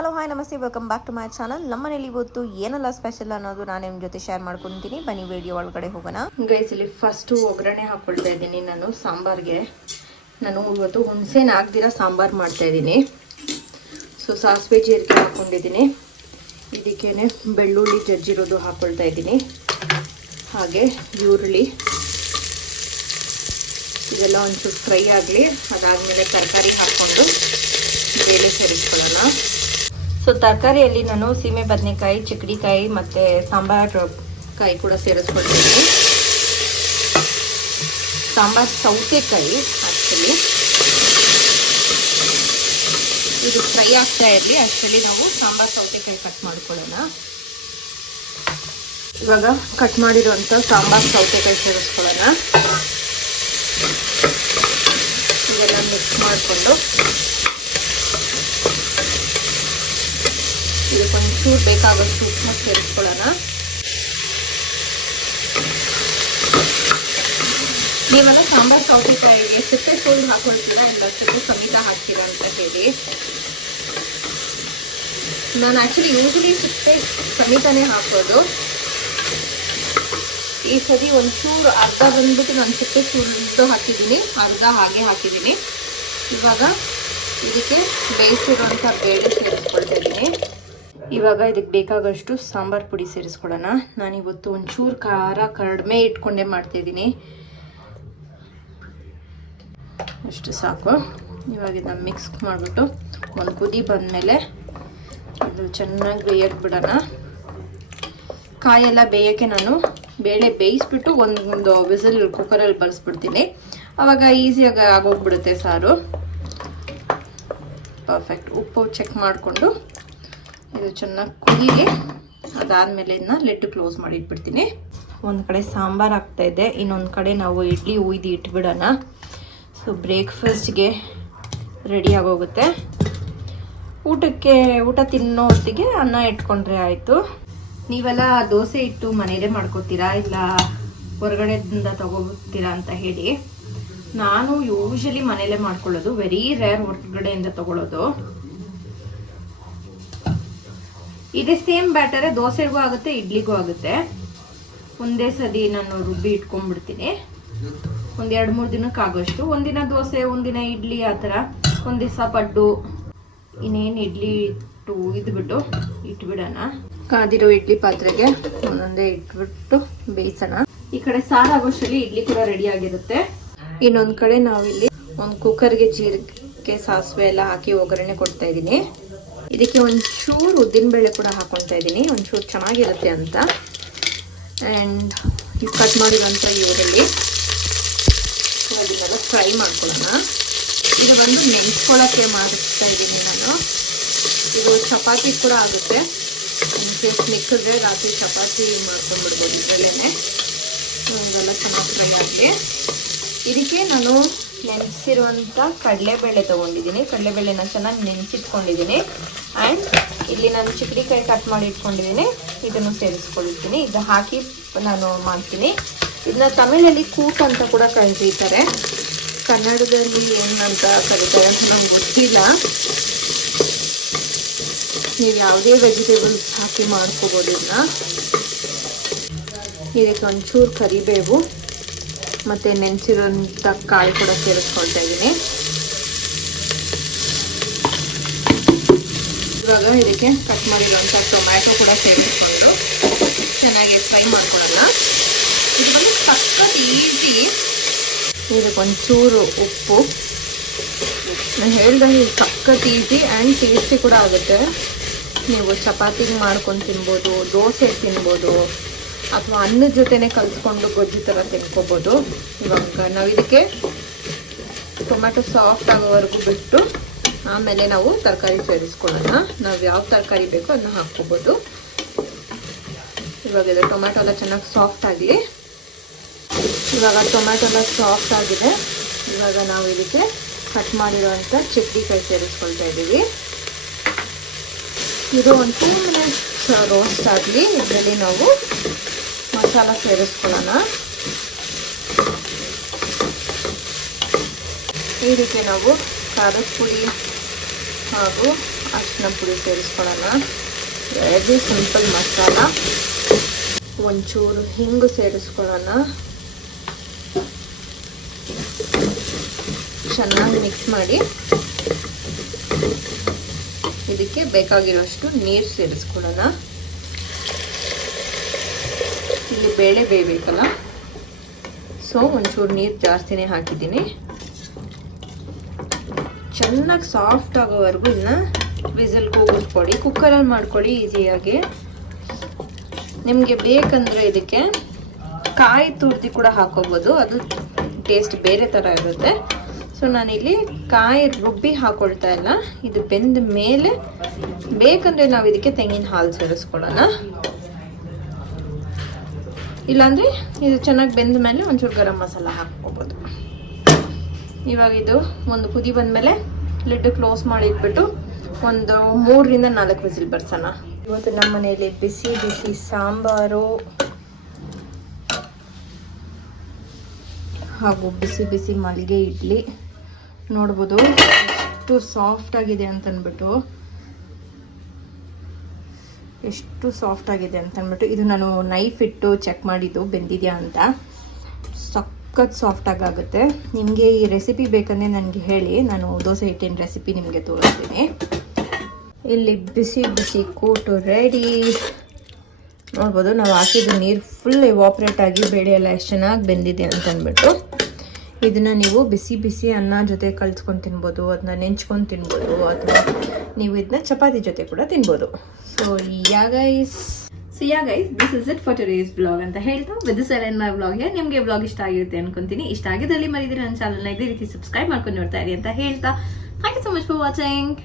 Hello hi ನಮಸ್ತೆ, welcome back to my channel. ನಮ್ಮನೇಲಿ ಇವತ್ತು ಏನೆಲ್ಲ ಸ್ಪೆಷಲ್ ಅನ್ನೋದು ನಾನು ನಿಮ್ಮ ಜೊತೆ ಶೇರ್ ಮಾಡ್ಕೊತೀನಿ. ಬನ್ನಿ ವಿಡಿಯೋ ಒಳಗಡೆ ಹೋಗೋಣ. ಗೈಸ್, ಇಲ್ಲಿ ಫಸ್ಟು ಒಗ್ಗರಣೆ ಹಾಕ್ಕೊಳ್ತಾ ಇದ್ದೀನಿ ನಾನು ಸಾಂಬಾರ್ಗೆ. ನಾನು ಇವತ್ತು ಹುಣಸೆನ ಹಾಕ್ದಿರ ಸಾಂಬಾರು ಮಾಡ್ತಾ ಇದ್ದೀನಿ. ಸೊ ಸಾಸಿವೆ ಜೀರಿಗೆ ಹಾಕ್ಕೊಂಡಿದ್ದೀನಿ. ಇದಕ್ಕೇನೆ ಬೆಳ್ಳುಳ್ಳಿ ಜಜ್ಜಿರೋದು ಹಾಕ್ಕೊಳ್ತಾ ಇದ್ದೀನಿ. ಹಾಗೆ ಈರುಳ್ಳಿ ಇದೆಲ್ಲ ಒಂಚೂರು ಫ್ರೈ ಆಗಲಿ. ಅದಾದಮೇಲೆ ತರಕಾರಿ ಹಾಕ್ಕೊಂಡು ಬೇಳೆ ಸೇರಿಸ್ಕೊಳ್ಳೋಣ. ಸೊ ತರಕಾರಿಯಲ್ಲಿ ನಾನು ಸೀಮೆ ಬದನೆಕಾಯಿ, ಚಿಕ್ಕಡಿಕಾಯಿ ಮತ್ತು ಸಾಂಬಾರು ಕಾಯಿ ಕೂಡ ಸೇರಿಸ್ಕೊಳ್ತೀನಿ. ಸಾಂಬಾರು ಸೌತೆಕಾಯಿ ಆ್ಯಕ್ಚುಲಿ ಇದು ಫ್ರೈ ಆಗ್ತಾ ಇರಲಿ ಅಷ್ಟರಲ್ಲಿ ನಾವು ಸಾಂಬಾರು ಸೌತೆಕಾಯಿ ಕಟ್ ಮಾಡ್ಕೊಳ್ಳೋಣ. ಇವಾಗ ಕಟ್ ಮಾಡಿರೋಂಥ ಸಾಂಬಾರು ಸೌತೆಕಾಯಿ ಸೇರಿಸ್ಕೊಳ್ಳೋಣ. ಇದೆಲ್ಲ ಮಿಕ್ಸ್ ಮಾಡಿಕೊಂಡು ಇದಕ್ಕೊಂಚೂರು ಬೇಕಾದಷ್ಟು ಉಪ್ಪನ್ನ ಸೇರಿಸ್ಕೊಳ್ಳೋಣ. ನೀವೆಲ್ಲ ಸಾಂಬಾರು ಸೌತೆಕಾಯಿಗೆ ಸಿಪ್ಪೆ ಸೋಲ್ ಹಾಕೊಳ್ತೀರಾ ಇಲ್ಲ ಸಿಪ್ಪೆ ಸಮೇತ ಹಾಕ್ತೀರಾ ಅಂತ ಹೇಳಿ. ನಾನು ಆ್ಯಕ್ಚುಲಿ ಯೂಶಲಿ ಸಿಪ್ಪೆ ಸಮೇತನೇ ಹಾಕೋದು. ಈ ಸರಿ ಒಂಚೂರು ಅರ್ಧ ಬಂದ್ಬಿಟ್ಟು ನಾನು ಸಿಪ್ಪೆ ಸುಲಿದು ಹಾಕಿದ್ದೀನಿ, ಅರ್ಧ ಹಾಗೆ ಹಾಕಿದ್ದೀನಿ. ಇವಾಗ ಇದಕ್ಕೆ ಬೇಯಿಸಿರೋಂಥ ಬೇಳೆ ಸೇರಿಸ್ಕೊಳ್ತಾ ಇದ್ದೀನಿ. ಇವಾಗ ಇದಕ್ಕೆ ಬೇಕಾಗಷ್ಟು ಸಾಂಬಾರು ಪುಡಿ ಸೇರಿಸ್ಕೊಳ್ಳೋಣ. ನಾನಿವತ್ತು ಒಂಚೂರು ಖಾರ ಕಡಿಮೆ ಇಟ್ಕೊಂಡೇ ಮಾಡ್ತಾಯಿದ್ದೀನಿ, ಅಷ್ಟು ಸಾಕು. ಇವಾಗ ಇದನ್ನ ಮಿಕ್ಸ್ ಮಾಡಿಬಿಟ್ಟು ಒಂದು ಕುದಿ ಬಂದಮೇಲೆ ಅದು ಚೆನ್ನಾಗಿ ಬೇಯಕ್ಕೆ ಬಿಡೋಣ. ಕಾಯೆಲ್ಲ ಬೇಯೋಕ್ಕೆ ನಾನು ಬೇಳೆ ಬೇಯಿಸ್ಬಿಟ್ಟು ಒಂದು ವಿಸಿಲ್ ಕುಕ್ಕರಲ್ಲಿ ಬರೆಸ್ಬಿಡ್ತೀನಿ. ಆವಾಗ ಈಸಿಯಾಗಿ ಆಗೋಗ್ಬಿಡುತ್ತೆ ಸಾರು. ಪರ್ಫೆಕ್ಟ್. ಉಪ್ಪು ಚೆಕ್ ಮಾಡಿಕೊಂಡು ಇದು ಚೆನ್ನಾಗಿ ಕುದೀಲಿ. ಅದಾದಮೇಲೆ ಇದನ್ನ ಲಿಡ್ ಕ್ಲೋಸ್ ಮಾಡಿ ಇಟ್ಬಿಡ್ತೀನಿ. ಒಂದು ಕಡೆ ಸಾಂಬಾರು ಆಗ್ತಾಯಿದೆ, ಇನ್ನೊಂದು ಕಡೆ ನಾವು ಇಡ್ಲಿ ಉಯ್ದು ಇಟ್ಬಿಡೋಣ. ಸೊ ಬ್ರೇಕ್ಫಾಸ್ಟ್ಗೆ ರೆಡಿ ಆಗೋಗುತ್ತೆ. ಊಟ ತಿನ್ನೋ ಹೊತ್ತಿಗೆ ಅನ್ನ ಇಟ್ಕೊಂಡ್ರೆ ಆಯಿತು. ನೀವೆಲ್ಲ ದೋಸೆ ಇಟ್ಟು ಮನೇಲೇ ಮಾಡ್ಕೋತೀರಾ ಇಲ್ಲ ಹೊರಗಡೆಯಿಂದ ತಗೋತೀರಾ ಅಂತ ಹೇಳಿ. ನಾನು ಯೂಶಲಿ ಮನೇಲೇ ಮಾಡ್ಕೊಳ್ಳೋದು, ವೆರಿ ರೇರ್ ಹೊರಗಡೆಯಿಂದ ತಗೊಳ್ಳೋದು. ಇದೇ ಸೇಮ್ ಬ್ಯಾಟರೇ ದೋಸೆಗೂ ಆಗುತ್ತೆ ಇಡ್ಲಿಗೂ ಆಗುತ್ತೆ. ಒಂದೇ ಸತಿ ನಾನು ರುಬ್ಬಿ ಇಟ್ಕೊಂಡ್ಬಿಡ್ತೀನಿ. ಒಂದು 2-3 ದಿನಕ್ಕೆ ಆಗೋಷ್ಟು. ಒಂದಿನ ದೋಸೆ ಒಂದಿನ ಇಡ್ಲಿ, ಆ ಥರ ಒಂದು ದಿವಸ ಪಡ್ಡು. ಇನ್ನೇನು ಇಡ್ಲಿ ಇದ್ಬಿಟ್ಟು ಇಟ್ಬಿಡೋಣ. ಕಾದಿರೋ ಇಡ್ಲಿ ಪಾತ್ರೆಗೆ ಒಂದೊಂದೇ ಇಟ್ಬಿಟ್ಟು ಬೇಯಿಸೋಣ. ಈ ಕಡೆ ಸಾರು ಆಗೋಷ್ಟರಲ್ಲಿ ಇಡ್ಲಿ ಕೂಡ ರೆಡಿ ಆಗಿರುತ್ತೆ. ಇನ್ನೊಂದು ಕಡೆ ನಾವಿಲ್ಲಿ ಒಂದು ಕುಕ್ಕರ್ಗೆ ಜೀರಿಗೆ ಸಾಸಿವೆ ಎಲ್ಲ ಹಾಕಿ ಒಗ್ಗರಣೆ ಕೊಡ್ತಾ ಇದ್ದೀನಿ. ಇದಕ್ಕೆ ಒಂಚೂರು ಉದ್ದಿನಬೇಳೆ ಕೂಡ ಹಾಕ್ಕೊಳ್ತಾ ಇದ್ದೀನಿ, ಒಂಚೂರು ಚೆನ್ನಾಗಿರುತ್ತೆ ಅಂತ. ಆ್ಯಂಡ್ ಇದು ಕಟ್ ಮಾಡಿರೋಂಥ ಈರುಳ್ಳಿ ಅದನ್ನೆಲ್ಲ ಫ್ರೈ ಮಾಡ್ಕೊಳ್ಳೋಣ. ಇದು ಬಂದು ನೆನೆಸ್ಕೊಳ್ಳೋಕ್ಕೆ ಮಾಡ್ತಾ ಇದ್ದೀನಿ ನಾನು. ಇದು ಚಪಾತಿ ಕೂಡ ಆಗುತ್ತೆ. ಇನ್ ಕೇಸ್ ಮಿಕ್ಕಿದ್ರೆ ರಾತ್ರಿ ಚಪಾತಿ ಮಾಡ್ಕೊಂಡ್ಬಿಡ್ಬೋದು ಇದರಲ್ಲೇ. ಇದೆಲ್ಲ ಚೆನ್ನಾಗಿ ಫ್ರೈ ಆಗಲಿ. ಇದಕ್ಕೆ ನಾನು ನೆನೆಸಿರುವಂಥ ಕಡಲೆಬೇಳೆ ತೊಗೊಂಡಿದ್ದೀನಿ. ಕಡಲೆಬೇಳೆನ ಚೆನ್ನಾಗಿ ನೆನೆಸಿಟ್ಕೊಂಡಿದ್ದೀನಿ. ಆ್ಯಂಡ್ ಇಲ್ಲಿ ನಾನು ಚಿಕ್ಕಡಿಕಾಯಿ ಕಟ್ ಮಾಡಿ ಇಟ್ಕೊಂಡಿದ್ದೀನಿ, ಇದನ್ನು ಸೇರಿಸ್ಕೊಳ್ತೀನಿ. ಇದು ಹಾಕಿ ನಾನು ಮಾಡ್ತೀನಿ. ಇದನ್ನ ತಮಿಳಲ್ಲಿ ಕೂಟ್ ಅಂತ ಕೂಡ ಕರೀತಾರೆ. ಕನ್ನಡದಲ್ಲಿ ಏನಂತ ಕರೀತಾರೆ ಅಂತ ನಮ್ಗೆ ಗೊತ್ತಿಲ್ಲ. ನೀವು ಯಾವುದೇ ವೆಜಿಟೇಬಲ್ಸ್ ಹಾಕಿ ಮಾಡ್ಕೋಬೋದು. ಇದಕ್ಕೆ ಒಂಚೂರು ಕರಿಬೇವು ಮತ್ತು ನೆನೆಸಿರೋಂಥ ಕಾಳು ಕೂಡ ಸೇರಿಸ್ಕೊಳ್ತಾ ಇದ್ದೀನಿ. ಇವಾಗ ಇದಕ್ಕೆ ಕಟ್ ಮಾಡಿರೋಂಥ ಟೊಮ್ಯಾಟೊ ಕೂಡ ಸೇರಿಸ್ಕೊಂಡು ಚೆನ್ನಾಗಿ ಫ್ರೈ ಮಾಡ್ಕೊಳ್ಳೋಣ. ಇದು ಬಂದು ಸಖತ್ ಈಸಿ. ಇದಕ್ಕೊಂಚೂರು ಉಪ್ಪು. ನಾನು ಹೇಳ್ದಂಗೆ ಇದು ಸಖತ್ ಈಸಿ ಆ್ಯಂಡ್ ಟೇಸ್ಟಿ ಕೂಡ ಆಗುತ್ತೆ. ನೀವು ಚಪಾತಿಗೆ ಮಾಡ್ಕೊಂಡು ತಿನ್ಬೋದು, ದೋಸೆ ತಿನ್ಬೋದು, ಅಥವಾ ಅನ್ನದ ಜೊತೆನೆ ಕಲಿಸ್ಕೊಂಡು ಗೊಜ್ಜು ಥರ ತಿನ್ಕೋಬೋದು. ಇವಾಗ ನಾವು ಇದಕ್ಕೆ ಟೊಮ್ಯಾಟೊ ಸಾಫ್ಟ್ ಆಗೋವರೆಗೂ ಬಿಟ್ಟು ಆಮೇಲೆ ನಾವು ತರಕಾರಿ ಸೇರಿಸ್ಕೊಳ್ಳೋಣ. ನಾವು ಯಾವ ತರಕಾರಿ ಬೇಕೋ ಅದನ್ನ ಹಾಕ್ಕೋಬೋದು. ಇವಾಗ ಇದು ಟೊಮ್ಯಾಟೊ ಎಲ್ಲ ಚೆನ್ನಾಗಿ ಸಾಫ್ಟ್ ಆಗಲಿ. ಇವಾಗ ಟೊಮ್ಯಾಟೊ ಎಲ್ಲ ಸಾಫ್ಟ್ ಆಗಿದೆ. ಇವಾಗ ನಾವು ಇದಕ್ಕೆ ಕಟ್ ಮಾಡಿರೋಂಥ ಚಿಕ್ಕಡಿಕಾಯಿ ಸೇರಿಸ್ಕೊಳ್ತಾ ಇದ್ದೀವಿ. ಇದು ಒಂದು 2 ಮಿನಿಟ್ಸ್ ರೋಸ್ಟ್ ಆಗಲಿ. ಇದರಲ್ಲಿ ನಾವು ಮಸಾಲ ಸೇರಿಸ್ಕೊಳ್ಳೋಣ. ಇದಕ್ಕೆ ನಾವು ಖಾರದ ಪುಡಿ ಹಾಗೂ ಅರಿಶಿನ ಪುಡಿ ಸೇರಿಸ್ಕೊಳ್ಳೋಣ. Very simple masala. ಒಂಚೂರು ಹಿಂಗು ಸೇರಿಸ್ಕೊಳ್ಳೋಣ. ಚೆನ್ನಾಗಿ ಮಿಕ್ಸ್ ಮಾಡಿ ಇದಕ್ಕೆ ಬೇಕಾಗಿರೋಷ್ಟು ನೀರು ಸೇರಿಸ್ಕೊಳ್ಳೋಣ. ಇಲ್ಲಿ ಬೇಳೆ ಬೇಯಬೇಕಲ್ಲ, ಸೊ ಒಂಚೂರು ನೀರು ಜಾಸ್ತಿನೇ ಹಾಕಿದ್ದೀನಿ. ಚೆನ್ನಾಗಿ ಸಾಫ್ಟ್ ಆಗೋವರೆಗೂ ಇದನ್ನ ವಿಸಿಲ್ ಕೂಗಿಸ್ಕೊಡಿ. ಕುಕ್ಕರಲ್ಲಿ ಮಾಡ್ಕೊಳ್ಳಿ ಈಸಿಯಾಗಿ. ನಿಮಗೆ ಬೇಕಂದರೆ ಇದಕ್ಕೆ ಕಾಯಿ ತುರ್ದಿ ಕೂಡ ಹಾಕೋಬೋದು, ಅದು ಟೇಸ್ಟ್ ಬೇರೆ ಥರ ಇರುತ್ತೆ. ಸೊ ನಾನಿಲ್ಲಿ ಕಾಯಿ ರುಬ್ಬಿ ಹಾಕೊಳ್ತಾ ಇಲ್ಲ. ಇದು ಬೆಂದ ಮೇಲೆ ಬೇಕಂದರೆ ನಾವು ಇದಕ್ಕೆ ತೆಂಗಿನ ಹಾಲು ಸೇರಿಸ್ಕೊಳ್ಳೋಣ. ಇಲ್ಲಾಂದರೆ ಇದು ಚೆನ್ನಾಗಿ ಬೆಂದ ಮೇಲೆ ಒಂಚೂರು ಗರಂ ಮಸಾಲ ಹಾಕ್ಕೋಬೋದು. ಇವಾಗ ಇದು ಒಂದು ಕುದಿ ಬಂದಮೇಲೆ ಲಿಡ್ ಕ್ಲೋಸ್ ಮಾಡಿ ಇಟ್ಬಿಟ್ಟು ಒಂದು 3 ರಿಂದ 4 ವಿಸಿಲ್ ಬರ್ಸೋಣ. ಇವತ್ತು ನಮ್ಮ ಮನೆಯಲ್ಲಿ ಬಿಸಿ ಬಿಸಿ ಸಾಂಬಾರು ಹಾಗೂ ಬಿಸಿ ಬಿಸಿ ಮಲ್ಲಿಗೆ ಇಡ್ಲಿ. ನೋಡ್ಬೋದು ಎಷ್ಟು ಸಾಫ್ಟ್ ಆಗಿದೆ ಅಂತಂದ್ಬಿಟ್ಟು, ಎಷ್ಟು ಸಾಫ್ಟ್ ಆಗಿದೆ ಅಂತಂದ್ಬಿಟ್ಟು. ಇದು ನಾನು ನೈಫ್ ಇಟ್ಟು ಚೆಕ್ ಮಾಡಿದ್ದು ಬೆಂದಿದೆಯಾ ಅಂತ. ಸಖತ್ ಸಾಫ್ಟಾಗಿ ಆಗುತ್ತೆ. ನಿಮಗೆ ಈ ರೆಸಿಪಿ ಬೇಕಂದರೆ ನನಗೆ ಹೇಳಿ, ನಾನು ದೋಸೆ ಹಿಟ್ಟಿನ ರೆಸಿಪಿ ನಿಮಗೆ ತೋರಿಸ್ತೀನಿ. ಇಲ್ಲಿ ಬಿಸಿ ಬಿಸಿ ಕೂಟು ರೆಡಿ. ನೋಡ್ಬೋದು ನಾವು ಹಾಕಿದ್ದು ನೀರು ಫುಲ್ ಎವಾಪ್ರೇಟ್ ಆಗಿ ಬೇಳೆ ಎಲ್ಲ ಎಷ್ಟು ಚೆನ್ನಾಗಿ ಬೆಂದಿದೆ ಅಂತಂದ್ಬಿಟ್ಟು. ಇದನ್ನು ನೀವು ಬಿಸಿ ಬಿಸಿ ಅನ್ನ ಜೊತೆ ಕಲ್ಸ್ಕೊಂಡು ತಿನ್ಬೋದು, ಅದನ್ನ ನೆಂಚ್ಕೊಂಡು ತಿನ್ಬೋದು, ಅಥವಾ ನೀವು ಇದನ್ನ ಚಪಾತಿ ಜೊತೆ ಕೂಡ ತಿನ್ಬೋದು. So yeah guys, this is it for today's blog ಅಂತ ಹೇಳ್ತಾ with this I end my blog here. ನಿಮಗೆ ಬ್ಲಾಗ್ ಇಷ್ಟ ಆಗಿರುತ್ತೆ ಅನ್ಕೊಂತೀನಿ. ಇಷ್ಟ ಆಗಿದ್ದಲ್ಲಿ ಮರಿದಿರಿ ನನ್ನ ಚಾನಲ್ನ ಇದೇ ರೀತಿ ಸಬ್ಸ್ಕ್ರೈಬ್ ಮಾಡ್ಕೊಂಡು ನೋಡ್ತಾ ಇರಿ ಅಂತ ಹೇಳ್ತಾ thank you so much for watching.